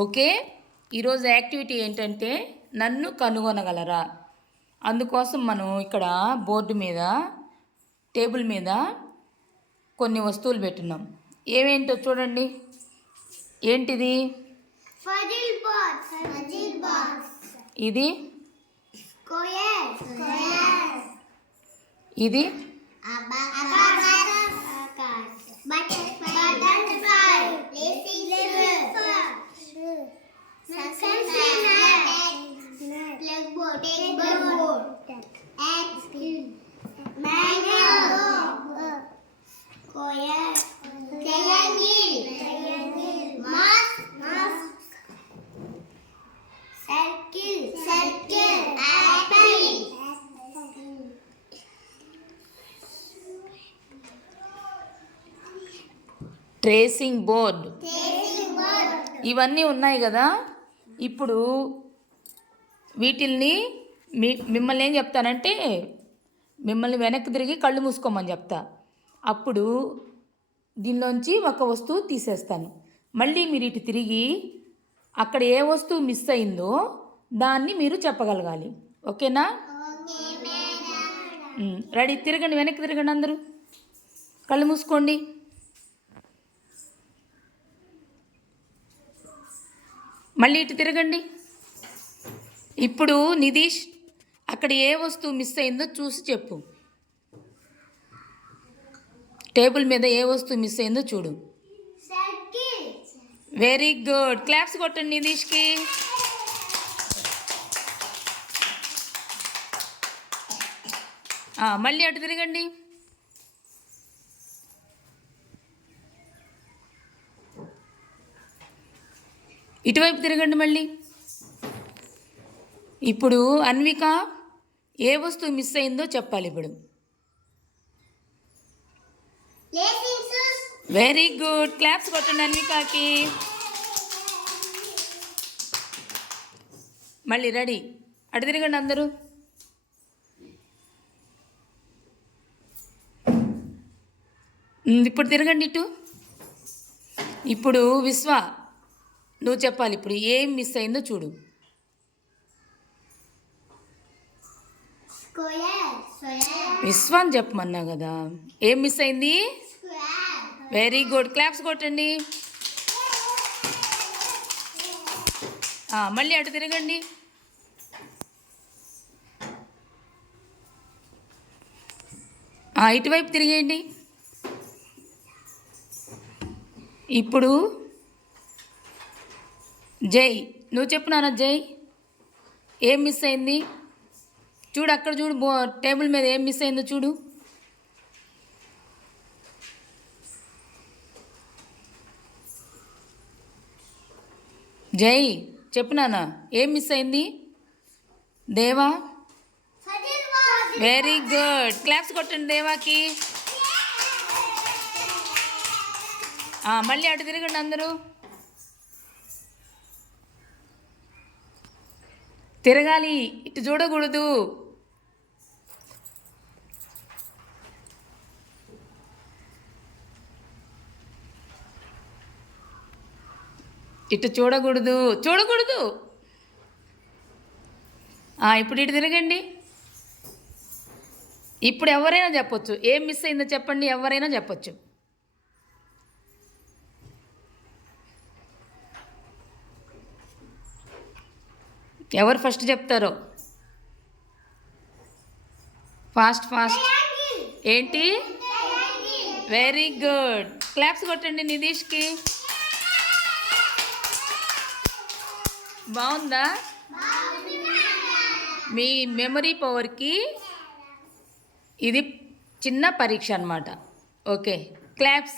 Okay, ఈరోజు activity ఏంటంటే నన్ను కనుగొనగలరా. అందుకోసం మనం ఇక్కడ బోర్డు మీద టేబుల్ మీద కొన్ని వస్తువులు పెట్టున్నాం. ఏమేంటో చూడండి. ఏంటిది? ఇది ఇది ట్రేసింగ్ బోర్డ్. ఇవన్నీ ఉన్నాయి కదా. ఇప్పుడు వీటిల్ని మిమ్మల్ని ఏం చెప్తానంటే మిమ్మల్ని వెనక్కి తిరిగి కళ్ళు మూసుకోమని చెప్తా. అప్పుడు దీనిలోంచి ఒక వస్తువు తీసేస్తాను. మళ్ళీ మీరు ఇటు తిరిగి అక్కడ ఏ వస్తువు మిస్ అయిందో దాన్ని మీరు చెప్పగలగాలి. ఓకేనా? రెడీ? తిరగండి, వెనక్కి తిరగండి, అందరూ కళ్ళు మూసుకోండి. మళ్ళీ ఇటు తిరగండి. ఇప్పుడు నితీష్ అక్కడ ఏ వస్తువు మిస్ అయిందో చూసి చెప్పు. టేబుల్ మీద ఏ వస్తువు మిస్ అయిందో చూడు. Very good. క్లాప్స్ కొట్టండి నితీష్కి. మళ్ళీ అటు తిరగండి. ఇటువైపు తిరగండి మళ్ళీ. ఇప్పుడు అన్విక ఏ వస్తువు మిస్ అయిందో చెప్పాలి ఇప్పుడు. Very good. క్లాప్స్ కొట్టండి అన్వికాకి. మళ్ళీ రెడీ? అటు తిరగండి అందరూ. ఇప్పుడు తిరగండి ఇటు. ఇప్పుడు విశ్వ నువ్వు చెప్పాలి. ఇప్పుడు ఏం మిస్ అయిందో చూడు. విశ్వ అని చెప్పమన్నా కదా. ఏం మిస్ అయింది? Very good. క్లాప్స్ కొట్టండి. మళ్ళీ అటు తిరగండి. ఇటువైపు తిరిగేయండి. ఇప్పుడు జై నువ్వు చెప్పు నాన్న. జై ఏం మిస్ అయింది చూడు. అక్కడ చూడు, టేబుల్ మీద ఏం మిస్ అయిందో చూడు. జై చెప్పు నాన్న, ఏం మిస్ అయింది? దేవా వెరీ గుడ్. క్లాప్స్ కొట్టండి దేవాకి. మళ్ళీ అటు తిరగండి అందరూ. తిరగాలి, ఇటు చూడకూడదు. ఇటు చూడకూడదు, చూడకూడదు. ఇప్పుడు ఇటు తిరగండి. ఇప్పుడు ఎవరైనా చెప్పొచ్చు. ఏం మిస్ అయిందో చెప్పండి. ఎవరైనా చెప్పొచ్చు. ఎవరు ఫస్ట్ చెప్తారో. Fast fast. ఏంటి? Very good. క్లాప్స్ కొట్టండి నితీష్కి. బాగుందా? మీ మెమరీ పవర్కి ఇది చిన్న పరీక్ష అన్నమాట. Okay, claps.